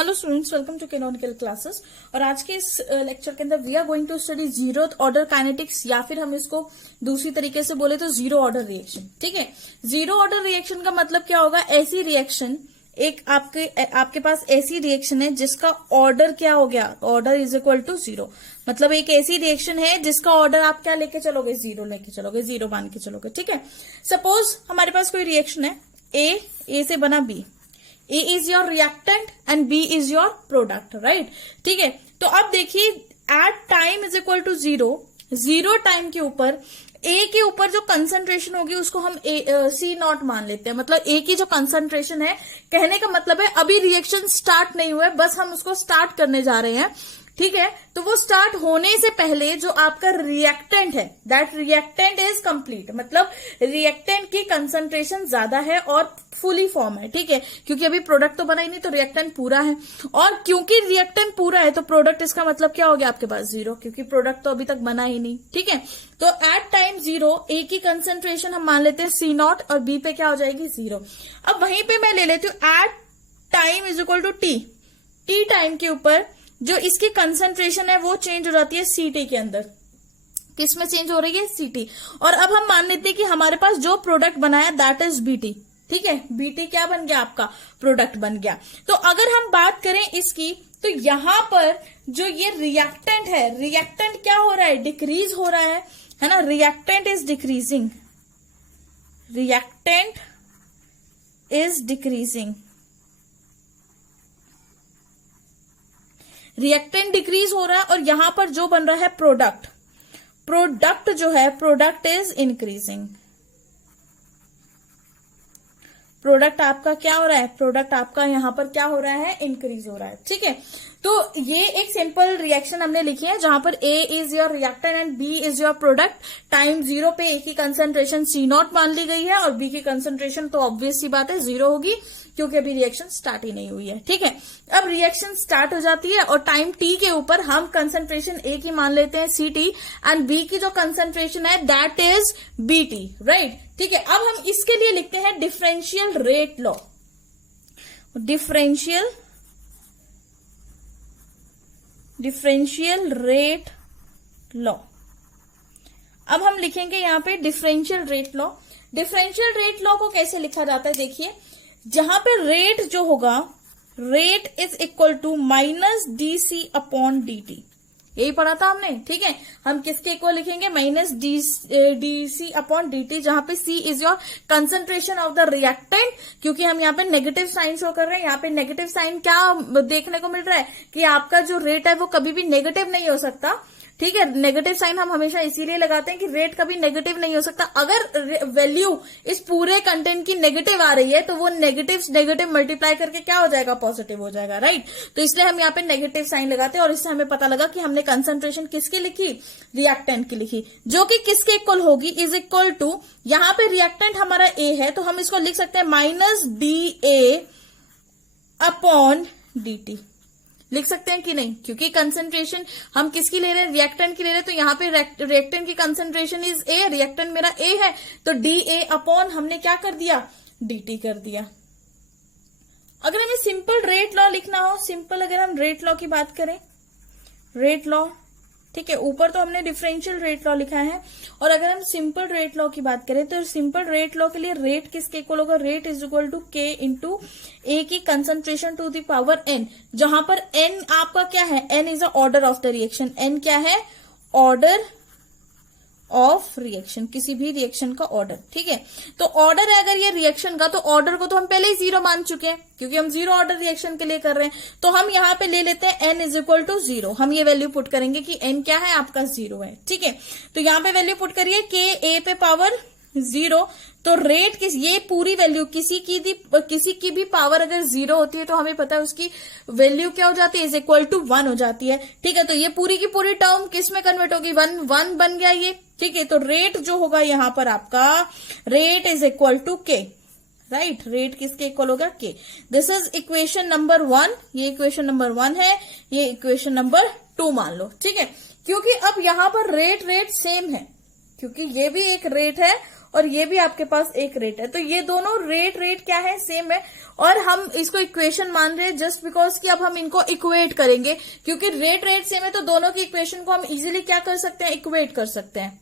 Hello students, welcome to canonical classes. और आज के इस लेक्चर के अंदर we are going to study zero order kinetics, या फिर हम इसको दूसरी तरीके से बोले तो जीरो ऑर्डर रिएक्शन। ठीक है, जीरो ऑर्डर रिएक्शन का मतलब क्या होगा? ऐसी रिएक्शन, एक आपके पास ऐसी रिएक्शन है जिसका ऑर्डर क्या हो गया, order is equal to zero. मतलब एक ऐसी रिएक्शन है जिसका ऑर्डर आप क्या लेके चलोगे, जीरो लेके चलोगे, जीरो मान के चलोगे। ठीक है, सपोज हमारे पास कोई रिएक्शन है, ए से बना B, A is your reactant and B is your product, right? ठीक है, तो अब देखिए at time is equal to zero time के ऊपर A के ऊपर जो कंसंट्रेशन होगी उसको हम C नॉट मान लेते हैं। मतलब A की जो कंसंट्रेशन है, कहने का मतलब है अभी रिएक्शन स्टार्ट नहीं हुआ है, बस हम उसको स्टार्ट करने जा रहे हैं। ठीक है, तो वो स्टार्ट होने से पहले जो आपका रिएक्टेंट है, दैट रिएक्टेंट इज कंप्लीट। मतलब रिएक्टेंट की कंसंट्रेशन ज्यादा है और फुली फॉर्म है। ठीक है, क्योंकि अभी प्रोडक्ट तो बना ही नहीं, तो रिएक्टेंट पूरा है। और क्योंकि रिएक्टेंट पूरा है तो प्रोडक्ट, इसका मतलब क्या हो गया आपके पास? जीरो, क्योंकि प्रोडक्ट तो अभी तक बना ही नहीं। ठीक है, तो एट टाइम जीरो ए की कंसंट्रेशन हम मान लेते हैं सी नॉट, और बी पे क्या हो जाएगी? जीरो। अब वहीं पे मैं ले लेती हूँ at time is equal to T time के ऊपर जो इसकी कंसंट्रेशन है वो चेंज हो जाती है सीटी के अंदर। किसमें चेंज हो रही है? सीटी। और अब हम मान लेते हैं कि हमारे पास जो प्रोडक्ट बनाया दैट इज बीटी। ठीक है, बीटी क्या बन गया? आपका प्रोडक्ट बन गया। तो अगर हम बात करें इसकी, तो यहां पर जो ये रिएक्टेंट है, रिएक्टेंट क्या हो रहा है? डिक्रीज हो रहा है ना? Reactant is decreasing, reactant is decreasing, reactant decrease हो रहा है। और यहां पर जो बन रहा है प्रोडक्ट, प्रोडक्ट जो है, प्रोडक्ट इज इंक्रीजिंग। प्रोडक्ट आपका क्या हो रहा है? प्रोडक्ट आपका यहां पर क्या हो रहा है? इंक्रीज हो रहा है। ठीक है, तो ये एक सिंपल रिएक्शन हमने लिखी है जहां पर A is your reactant and B is your product. Time zero पे A की कंसंट्रेशन C नॉट मान ली गई है और B की कंसंट्रेशन तो ऑब्वियस सी बात है जीरो होगी, क्योंकि अभी रिएक्शन स्टार्ट ही नहीं हुई है। ठीक है, अब रिएक्शन स्टार्ट हो जाती है और टाइम T के ऊपर हम कंसंट्रेशन A की मान लेते हैं CT एंड B की जो कंसंट्रेशन है दैट इज BT, राइट? ठीक है, अब हम इसके लिए लिखते हैं differential rate law. Differential rate law. अब हम लिखेंगे यहां पे differential rate law. Differential rate law को कैसे लिखा जाता है? देखिए, जहां पे रेट जो होगा, rate is equal to minus DC upon DT। यही पढ़ा था हमने। ठीक है, हम किसके इक्वल लिखेंगे? माइनस DC अपॉन DT, जहां पे C is your concentration of the reactant. क्योंकि हम यहाँ पे नेगेटिव साइन शो कर रहे हैं, यहाँ पे नेगेटिव साइन क्या देखने को मिल रहा है कि आपका जो रेट है वो कभी भी नेगेटिव नहीं हो सकता। ठीक है, नेगेटिव साइन हम हमेशा इसीलिए लगाते हैं कि रेट कभी नेगेटिव नहीं हो सकता। अगर वैल्यू इस पूरे कंटेंट की नेगेटिव आ रही है तो वो नेगेटिव मल्टीप्लाई करके क्या हो जाएगा? पॉजिटिव हो जाएगा, राइट? तो इसलिए हम यहाँ पे नेगेटिव साइन लगाते हैं और इससे हमें पता लगा कि हमने कंसंट्रेशन किसकी लिखी? रिएक्टेंट की लिखी, जो कि किसके इक्वल होगी? इज इक्वल टू, यहाँ पे रिएक्टेंट हमारा A है तो हम इसको लिख सकते हैं माइनस DA अपॉन DT। लिख सकते हैं कि नहीं? क्योंकि कंसंट्रेशन हम किसकी ले रहे हैं? रिएक्टेंट की ले रहे हैं। तो यहाँ पे रिएक्टेंट की कंसंट्रेशन इज A, रिएक्टेंट मेरा A है, तो DA अपॉन हमने क्या कर दिया? DT कर दिया। अगर हमें सिंपल रेट लॉ लिखना हो, सिंपल अगर हम रेट लॉ की बात करें, रेट लॉ, ठीक है, ऊपर तो हमने डिफरेंशियल रेट लॉ लिखा है, और अगर हम सिंपल रेट लॉ की बात करें तो सिंपल रेट लॉ के लिए रेट किसके इक्वल होगा? Rate is equal to K into A की concentration to the power N, जहां पर N आपका क्या है? N is a order of the reaction. N क्या है? ऑर्डर ऑफ रिएक्शन, किसी भी रिएक्शन का ऑर्डर। ठीक है, तो ऑर्डर है अगर ये रिएक्शन का, तो ऑर्डर को तो हम पहले ही जीरो मान चुके हैं क्योंकि हम जीरो ऑर्डर रिएक्शन के लिए कर रहे हैं। तो हम यहाँ पे ले लेते हैं n is equal to zero. हम ये वैल्यू पुट करेंगे कि n क्या है? आपका जीरो है। ठीक है, तो यहाँ पे वैल्यू पुट करिए K A पे पावर जीरो। तो रेट ये पूरी वैल्यू किसी की भी पावर अगर जीरो होती है तो हमें पता है उसकी वैल्यू क्या हो जाती है? इज इक्वल टू 1 हो जाती है। ठीक है, तो ये पूरी की पूरी टर्म किस में कन्वर्ट होगी? 1 बन गया ये। ठीक है, तो रेट जो होगा यहां पर आपका, rate is equal to K, right? Rate किसके इक्वल होगा? K। This is equation number 1। ये इक्वेशन नंबर 1 है, ये इक्वेशन नंबर 2 मान लो। ठीक है, क्योंकि अब यहां पर रेट सेम है, क्योंकि ये भी एक रेट है और ये भी आपके पास एक रेट है। तो ये दोनों रेट क्या है, सेम है, और हम इसको इक्वेशन मान रहे हैं जस्ट बिकॉज कि अब हम इनको इक्वेट करेंगे, क्योंकि रेट सेम है तो दोनों की इक्वेशन को हम इजीली क्या कर सकते हैं, इक्वेट कर सकते हैं।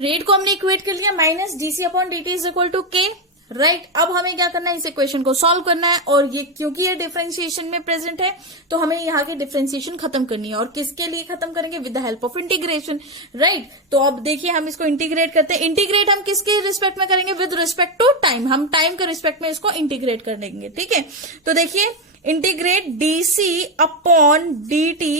रेट को हमने इक्वेट कर लिया, minus DC upon dt is equal to K, right. अब हमें क्या करना है, इस इक्वेशन को सॉल्व करना है, और ये क्योंकि ये डिफरेंशिएशन में प्रेजेंट है तो हमें यहाँ की डिफरेंशिएशन खत्म करनी है, और किसके लिए खत्म करेंगे, with the help of integration, right. तो अब देखिए हम इसको इंटीग्रेट करते हैं। इंटीग्रेट हम किसके रिस्पेक्ट में करेंगे, विद रिस्पेक्ट टू टाइम, हम टाइम के रिस्पेक्ट में इसको इंटीग्रेट कर देंगे, ठीक है। तो देखिए integrate DC upon dt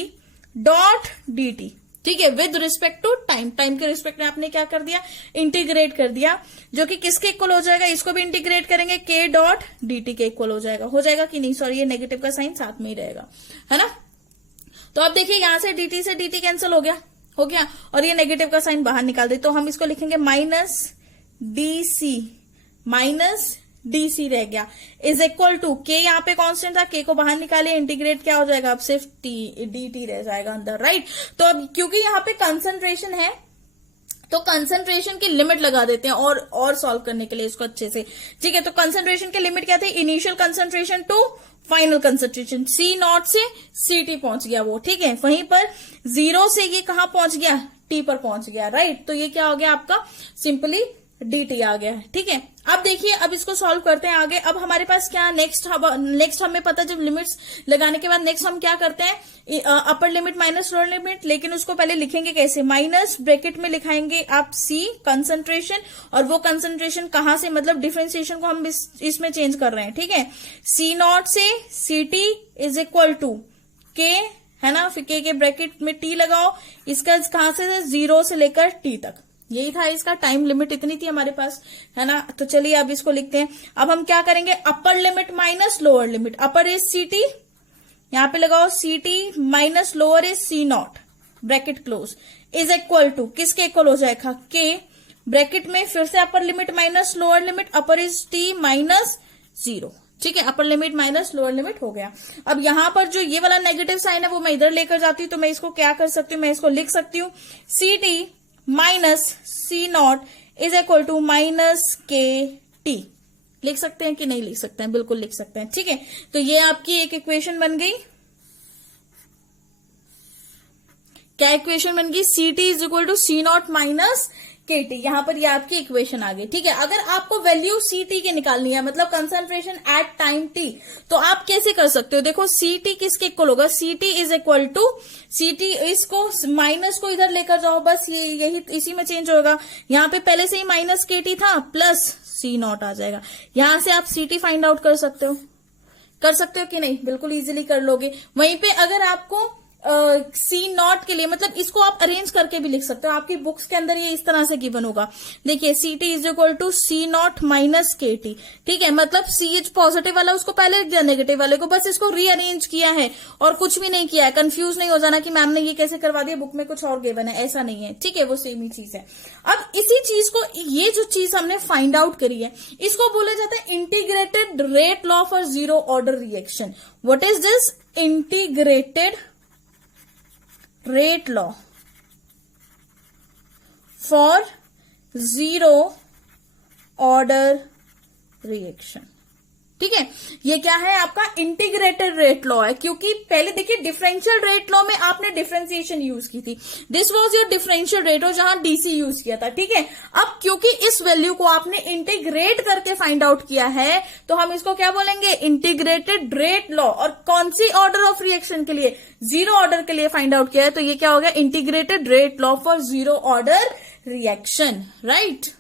dot dt, ठीक है, with respect to time, time के रिस्पेक्ट में आपने क्या कर दिया, इंटीग्रेट कर दिया, जो कि किसके इक्वल हो जाएगा, इसको भी इंटीग्रेट करेंगे, के डॉट dt के इक्वल हो जाएगा कि नहीं, सॉरी ये नेगेटिव का साइन साथ में ही रहेगा, है ना। तो अब देखिए यहां से dt कैंसिल हो गया, और ये नेगेटिव का साइन बाहर निकाल दे, तो हम इसको लिखेंगे माइनस डीसी रह गया, इज इक्वल टू के, यहाँ पे कांस्टेंट था, के को बाहर निकाले, इंटीग्रेट क्या हो जाएगा, अब सिर्फ dt रह जाएगा अंदर, राइट। तो अब क्योंकि यहाँ पे कंसंट्रेशन है तो कंसंट्रेशन की लिमिट लगा देते हैं और सॉल्व करने के लिए इसको अच्छे से, ठीक है। तो कंसंट्रेशन की लिमिट क्या थी, initial concentration to final concentration, C0 से CT पहुंच गया वो, ठीक है। वहीं पर 0 से ये कहां पहुंच गया, T पर पहुंच गया, राइट। तो ये क्या हो गया आपका, सिंपली dt आ गया है, ठीक है। अब देखिए अब इसको सॉल्व करते हैं आगे। अब हमारे पास क्या नेक्स्ट हमें पता, जब लिमिट्स लगाने के बाद नेक्स्ट हम क्या करते हैं, अपर लिमिट माइनस लोअर लिमिट, लेकिन उसको पहले लिखेंगे कैसे, माइनस ब्रैकेट में लिखाएंगे आप C कंसंट्रेशन, और वो कंसंट्रेशन कहां से, मतलब डिफरेंशिएशन को हम इसमें चेंज कर रहे हैं, ठीक है। C0 से CT इज इक्वल टू के, है ना, फिर के ब्रैकेट में T लगाओ, इसका कहां से 0 से लेकर T तक, यही था इसका टाइम लिमिट, इतनी थी हमारे पास, है ना। तो चलिए अब इसको लिखते हैं। अब हम क्या करेंगे, upper limit minus lower limit, upper is CT, यहां पे लगाओ CT minus lower is C0 bracket close, is equal to किसके इक्वल हो जाएगा, के ब्रैकेट में फिर से upper limit minus lower limit, upper is T minus 0, ठीक है। Upper limit minus lower limit हो गया। अब यहां पर जो ये वाला नेगेटिव साइन है वो मैं इधर लेकर जाती हूँ, तो मैं इसको क्या कर सकती हूँ, मैं इसको लिख सकती हूँ CT minus C0 is equal to minus KT, लिख सकते हैं कि नहीं लिख सकते हैं, बिल्कुल लिख सकते हैं, ठीक है। तो ये आपकी एक इक्वेशन बन गई, क्या इक्वेशन बन गई, CT is equal to C0 minus KT, यहां पर ये आपकी इक्वेशन आ गई, ठीक है। अगर आपको वैल्यू CT की निकालनी है, मतलब कंसंट्रेशन एट टाइम T, तो आप कैसे कर सकते हो, देखो CT किसके इक्वल होगा, CT is equal to CT, इसको माइनस को इधर लेकर जाओ, बस ये यही इसी में चेंज होगा, यहाँ पे पहले से ही माइनस KT था, प्लस C0 आ जाएगा, यहां से आप CT फाइंड आउट कर सकते हो कि नहीं, बिल्कुल इजीली कर लोगे। वहीं पे अगर आपको C0 के लिए, मतलब इसको आप अरेंज करके भी लिख सकते हो, आपकी बुक्स के अंदर ये इस तरह से गिवन होगा, देखिए CT is equal to C0 minus KT, ठीक है। मतलब CH पॉजिटिव वाला उसको पहले लिख दिया, नेगेटिव वाले को बस इसको रीअरेंज किया है और कुछ भी नहीं किया है। कंफ्यूज नहीं हो जाना कि मैम ने ये कैसे करवा दिया, बुक में कुछ और गिवन है, ऐसा नहीं है, ठीक है, वो सेम ही चीज है। अब इसी चीज को, ये जो चीज हमने फाइंड आउट करी है, इसको बोला जाता है integrated rate law for zero order reaction. What is this, integrated rate law for zero order reaction, ठीक है। ये क्या है आपका, इंटीग्रेटेड रेट लॉ है, क्योंकि पहले देखिए डिफरेंशियल रेट लॉ में आपने डिफरेंशिएशन यूज की थी, this was your differential rate, और जहां डीसी यूज किया था, ठीक है। अब क्योंकि इस वैल्यू को आपने इंटीग्रेट करके फाइंड आउट किया है, तो हम इसको क्या बोलेंगे, इंटीग्रेटेड रेट लॉ। और कौन सी ऑर्डर ऑफ रिएक्शन के लिए, जीरो ऑर्डर के लिए फाइंड आउट किया है, तो ये क्या हो गया, integrated rate law for zero order reaction, right.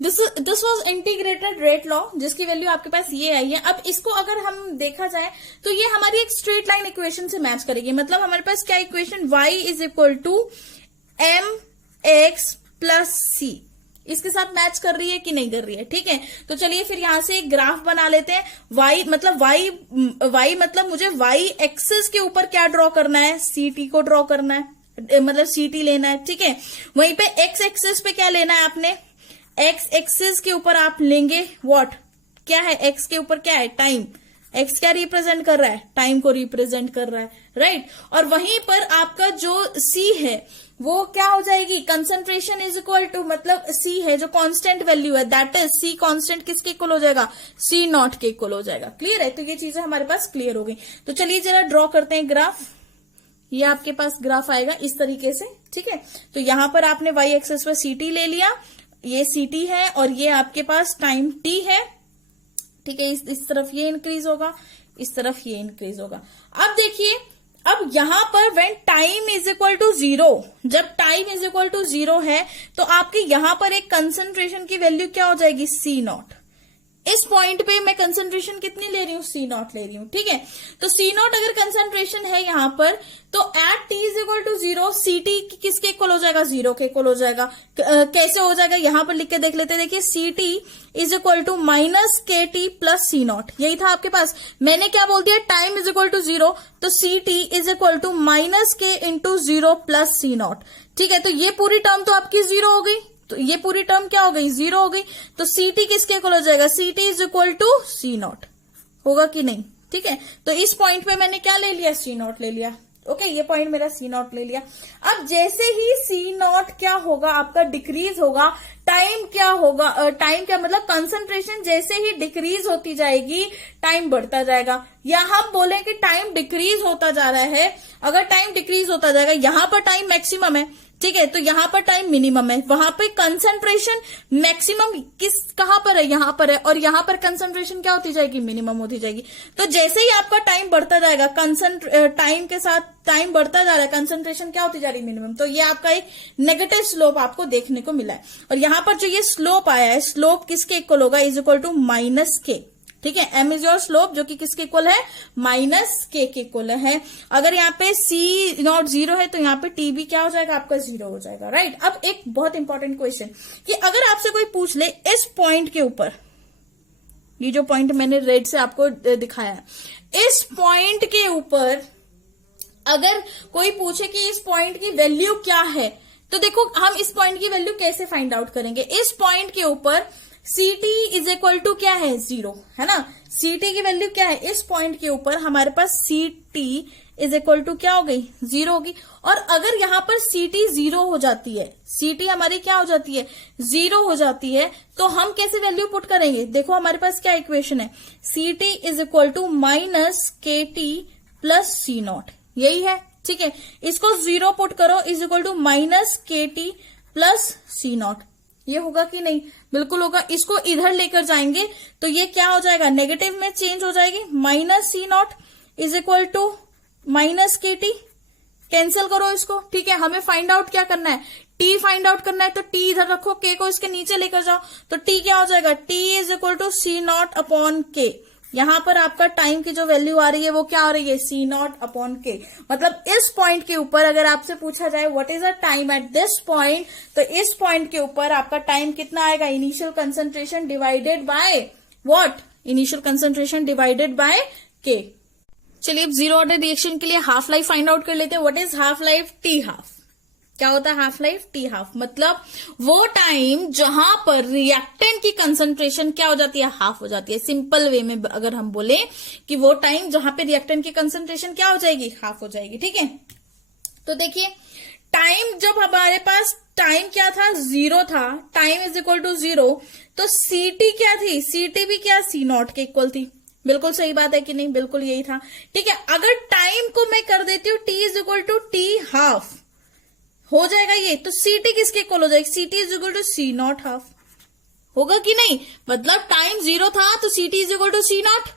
This was integrated rate law, जिसकी वैल्यू आपके पास ये आई है। अब इसको अगर हम देखा जाए तो ये हमारी एक स्ट्रेट लाइन इक्वेशन से मैच करेगी, मतलब हमारे पास क्या equation, y is equal to mx plus c, इसके साथ मैच कर रही है कि नहीं कर रही है, ठीक है। तो चलिए फिर यहां से एक ग्राफ बना लेते हैं। y मतलब मुझे y एक्सिस के ऊपर क्या ड्रॉ करना है, ct को ड्रॉ करना है, मतलब ct लेना है, ठीक है। वहीं पे x एक्सिस पे क्या लेना है आपने, एक्स एक्सिस के ऊपर आप लेंगे व्हाट, क्या है एक्स के ऊपर क्या है, टाइम, एक्स क्या रिप्रेजेंट कर रहा है, टाइम को रिप्रेजेंट कर रहा है, राइट। और वहीं पर आपका जो सी है वो क्या हो जाएगी, कंसंट्रेशन इज इक्वल टू, मतलब सी है जो कांस्टेंट वैल्यू है, दैट इज सी कांस्टेंट किसके इक्वल हो जाएगा, सी नॉट के इक्वल हो जाएगा। क्लियर है, तो ये चीजें हमारे पास क्लियर हो गई। तो चलिए जरा ड्रॉ करते हैं ग्राफ। ये आपके पास ग्राफ आएगा इस तरीके से, ठीक है। तो यहां पर आपने वाई एक्सेस पर सी टी ले लिया, ये सी टी है और ये आपके पास टाइम टी है, ठीक है। इस तरफ ये इंक्रीज होगा, इस तरफ ये इंक्रीज होगा। अब देखिए, अब यहां पर when time is equal to 0, जब टाइम इज इक्वल टू 0 है तो आपके यहां पर एक कंसंट्रेशन की वैल्यू क्या हो जाएगी, सी नॉट। इस पॉइंट पे मैं कंसंट्रेशन कितनी ले रही हूँ, सी नॉट ले रही हूँ, ठीक है। तो सी नॉट अगर कंसंट्रेशन है यहां पर, तो at T is equal to 0 C T किसके इक्वल हो जाएगा, 0 के इक्वल हो जाएगा। कैसे हो जाएगा, यहां पर लिख के देख लेते हैं। देखिए C T is equal to minus K T plus C naught, यही था आपके पास। मैंने क्या बोल दिया, टाइम इज इक्वल टू 0, तो C T is equal to minus K into 0 plus C naught, ठीक है। तो ये पूरी टर्म तो आपकी 0 हो गई, तो ये पूरी टर्म क्या हो गई, 0 हो गई। तो सी टी किसके इक्वल हो जाएगा, C T is equal to C naught, होगा कि नहीं, ठीक है। तो इस पॉइंट पे मैंने क्या ले लिया, सी नॉट ले लिया, ओके। ये पॉइंट मेरा सी नॉट ले लिया। अब जैसे ही सी नॉट क्या होगा, आपका डिक्रीज होगा, टाइम क्या होगा, टाइम क्या मतलब कंसंट्रेशन जैसे ही डिक्रीज होती जाएगी टाइम बढ़ता जाएगा, या हम बोले कि टाइम डिक्रीज होता जा रहा है। अगर टाइम डिक्रीज होता जाएगा, यहां पर टाइम मैक्सिमम है, ठीक है, तो यहां पर टाइम मिनिमम है, वहां पे कंसंट्रेशन मैक्सिमम कहां पर है, यहां पर है, और यहां पर कंसंट्रेशन क्या होती जाएगी, मिनिमम होती जाएगी। तो जैसे ही आपका टाइम बढ़ता जाएगा, टाइम के साथ टाइम बढ़ता जा रहा है, कंसंट्रेशन क्या होती जा रही है, मिनिमम। तो ये आपका एक नेगेटिव स्लोप आपको देखने को मिला है। और यहां पर जो ये स्लोप आया है, स्लोप किसके इक्वल होगा, इज इक्वल टू माइनस के, ठीक है। एम इज योर स्लोप, जो कि किसके इक्वल है, माइनस के इक्वल है। अगर यहाँ पे सी नॉट 0 है तो यहाँ पे टी भी क्या हो जाएगा, आपका 0 हो जाएगा, राइट। अब एक बहुत इंपॉर्टेंट क्वेश्चन, कि अगर आपसे कोई पूछ ले इस पॉइंट के ऊपर, ये जो पॉइंट मैंने रेड से आपको दिखाया है, इस पॉइंट के ऊपर अगर कोई पूछे कि इस पॉइंट की वैल्यू क्या है, तो देखो हम इस पॉइंट की वैल्यू कैसे फाइंड आउट करेंगे। इस पॉइंट के ऊपर C T is equal to क्या है, 0, है ना। सी टी की वैल्यू क्या है, इस पॉइंट के ऊपर हमारे पास c T is equal to क्या हो गई, 0 होगी। और अगर यहां पर सी टी 0 हो जाती है, सी टी हमारी क्या हो जाती है, 0 हो जाती है, तो हम कैसे वैल्यू पुट करेंगे। देखो हमारे पास क्या इक्वेशन है, C T is equal to minus K T plus C naught, यही है, ठीक है। इसको 0 पुट करो, is equal to minus K T plus C naught, ये होगा कि नहीं, बिल्कुल होगा। इसको इधर लेकर जाएंगे तो ये क्या हो जाएगा, नेगेटिव में चेंज हो जाएगी, minus C naught is equal to minus K T, cancel करो इसको, ठीक है। हमें फाइंड आउट क्या करना है, टी फाइंड आउट करना है, तो टी इधर रखो, के को इसके नीचे लेकर जाओ, तो टी क्या हो जाएगा, T is equal to C naught upon K. यहां पर आपका टाइम की जो वैल्यू आ रही है वो क्या आ रही है, सी नॉट अपॉन के। मतलब इस पॉइंट के ऊपर अगर आपसे पूछा जाए what is the time at this point, तो इस पॉइंट के ऊपर आपका टाइम कितना आएगा, initial concentration divided by what, initial concentration divided by के। चलिए अब जीरो ऑर्डर रिएक्शन के लिए हाफ लाइफ फाइंड आउट कर लेते हैं। What is half life, T half. क्या होता है हाफ लाइफ, टी हाफ, मतलब वो टाइम जहां पर रिएक्टेंट की कंसंट्रेशन क्या हो जाती है, हाफ हो जाती है। सिंपल वे में अगर हम बोले कि वो टाइम जहां पे रिएक्टेंट की कंसंट्रेशन क्या हो जाएगी, हाफ हो जाएगी, ठीक है। तो देखिए टाइम जब हमारे पास टाइम क्या था, 0 था, टाइम इज इक्वल टू 0, तो सी टी क्या थी, सी टी भी क्या सी नॉट के इक्वल थी। बिल्कुल सही बात है कि नहीं, बिल्कुल यही था, ठीक है। अगर टाइम को मैं कर देती हूँ T is equal to T half, हो जाएगा ये, तो सी टी किसके इक्वल हो जाएगी, C T is equal to C naught half, होगा कि नहीं। मतलब टाइम 0 था तो C T is equal to C naught,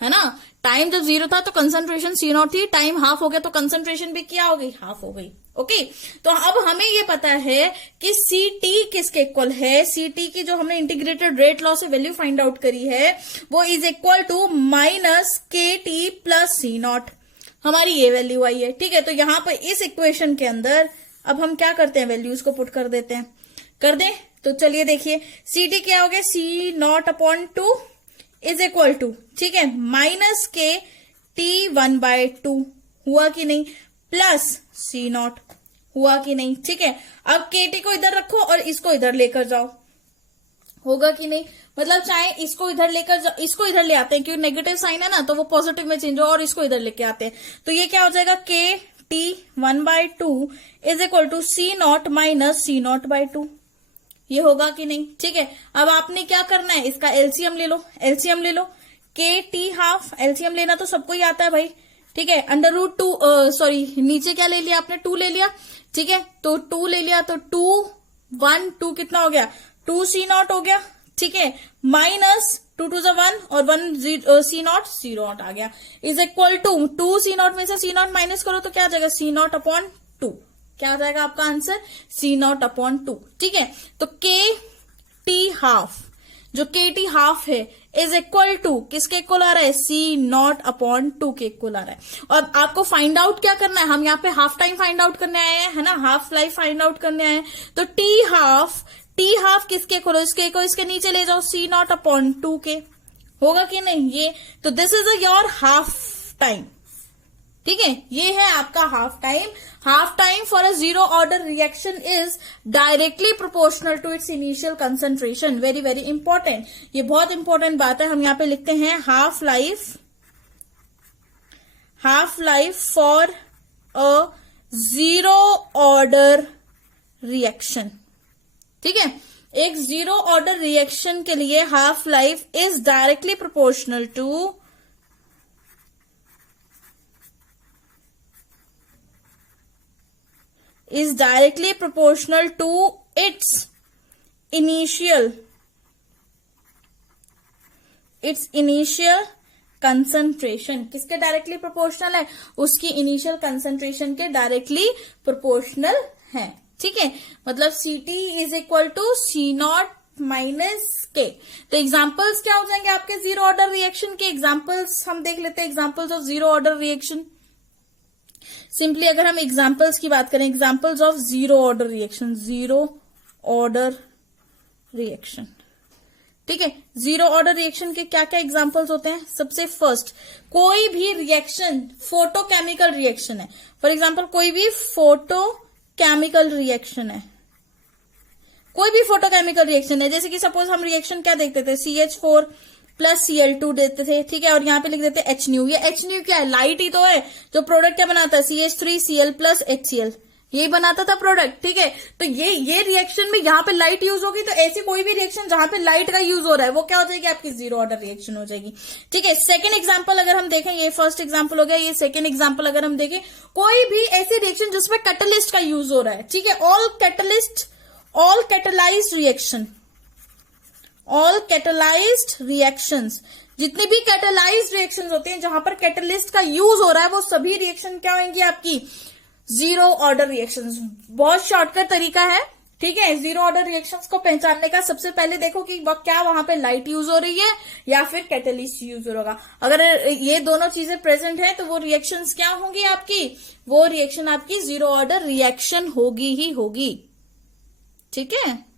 है ना। टाइम जब 0 था तो कंसंट्रेशन सी नॉट थी, टाइम हाफ हो गया तो कंसंट्रेशन भी क्या हो गई, हाफ हो गई, ओके। तो अब हमें ये पता है कि सी टी किसके इक्वल है, सी टी की जो हमने इंटीग्रेटेड रेट लॉ से वैल्यू फाइंड आउट करी है वो is equal to minus K T plus C not, हमारी ये वैल्यू आई है, ठीक है। तो यहां पर इस इक्वेशन के अंदर अब हम क्या करते हैं, वैल्यूज को पुट कर देते हैं, कर दें। तो चलिए देखिए सी टी क्या हो गया, c naught upon 2 is equal to, ठीक है, माइनस के टी 1/2 हुआ कि नहीं, प्लस सी नॉट हुआ कि नहीं, ठीक है। अब के टी को इधर रखो और इसको इधर लेकर जाओ, होगा कि नहीं। मतलब चाहे इसको इधर लेकर जाओ, इसको इधर ले आते हैं क्योंकि नेगेटिव साइन है ना, तो वो पॉजिटिव में चेंज हो, और इसको इधर लेके आते हैं, तो ये क्या हो जाएगा, के T1/2 is equal to C0 minus C0/2। ये होगा कि नहीं? ठीक है, अब आपने क्या करना है, इसका एलसीएम ले लो, एलसीएम ले लो। KT½ एलसीएम लेना तो सबको ही आता है भाई। ठीक है, √2 सॉरी नीचे क्या ले लिया आपने, 2 ले लिया। ठीक है, तो 2 ले लिया तो 2 कितना हो गया, 2C0 हो गया। ठीक है, माइनस 2 2 1 और 1 C0 आ गया इज इक्वल टू 2C0 में से C0 माइनस करो तो क्या आ जाएगा, C0/2। क्या आ जाएगा आपका आंसर, C0/2। ठीक है, तो KT½ जो KT½ है इज इक्वल टू किसके इक्वल आ रहा है, C0/2 के इक्वल आ रहा है। और आपको फाइंड आउट क्या करना है, हम यहाँ पे हाफ टाइम फाइंड आउट करने आए हैं, है ना, हाफ लाइफ फाइंड आउट करने आए हैं। तो T½ किसके इक्वल, इसके इक्वल, इसके नीचे ले जाओ C0/2 के, होगा कि नहीं ये। तो this is your half time. ठीक है, ये है आपका half time. Half time for a zero order reaction is directly proportional to its initial concentration. Very very important, ये बहुत इंपॉर्टेंट बात है। हम यहां पे लिखते हैं half life for a zero order reaction. ठीक है, एक जीरो ऑर्डर रिएक्शन के लिए half life is directly proportional to its initial concentration. किसके डायरेक्टली प्रोपोर्शनल है, उसकी इनिशियल कंसंट्रेशन के डायरेक्टली प्रोपोर्शनल है। ठीक है, मतलब CT is equal to C0 minus K। तो एग्जाम्पल्स क्या हो जाएंगे आपके जीरो ऑर्डर रिएक्शन के, एग्जाम्पल्स हम देख लेते हैं, examples of zero order reaction. Simply अगर हम एग्जाम्पल्स की बात करें, examples of zero order reaction. ठीक है, जीरो ऑर्डर रिएक्शन के क्या क्या एग्जाम्पल्स होते हैं। सबसे फर्स्ट, कोई भी रिएक्शन फोटोकेमिकल रिएक्शन है। फॉर एग्जाम्पल कोई भी फोटोकेमिकल रिएक्शन है, जैसे कि सपोज हम रिएक्शन क्या देखते थे, CH4 प्लस Cl2 देते थे। ठीक है, और यहाँ पे लिख देते हैं HNu। ये HNu क्या है, लाइट ही तो है। जो प्रोडक्ट क्या बनाता है, CH3Cl प्लस HCl, यही बनाता था प्रोडक्ट। ठीक है, तो ये रिएक्शन में यहाँ पे लाइट यूज होगी। तो ऐसी कोई भी रिएक्शन जहां पे लाइट का यूज हो रहा है वो क्या हो जाएगी, आपकी जीरो ऑर्डर रिएक्शन हो जाएगी। ठीक है, सेकंड एग्जांपल अगर हम देखें, ये फर्स्ट एग्जांपल हो गया, ये सेकंड एग्जांपल अगर हम देखें, कोई भी ऐसी रिएक्शन जिसमें कैटलिस्ट का यूज हो रहा है। ठीक है, ऑल कैटलाइज्ड रिएक्शंस, जितनी भी कैटलाइज्ड रिएक्शंस होते हैं जहां पर कैटलिस्ट का यूज हो रहा है, वो सभी रिएक्शन क्या होंगी आपकी, जीरो ऑर्डर रिएक्शंस। बहुत शॉर्टकट तरीका है। ठीक है, जीरो ऑर्डर रिएक्शंस को पहचानने का सबसे पहले देखो कि क्या वहां पे लाइट यूज हो रही है या फिर कैटलिस्ट यूज हो रहा होगा। अगर ये दोनों चीजें प्रेजेंट है तो वो रिएक्शंस क्या होंगी आपकी, वो रिएक्शन आपकी जीरो ऑर्डर रिएक्शन होगी ही होगी। ठीक है।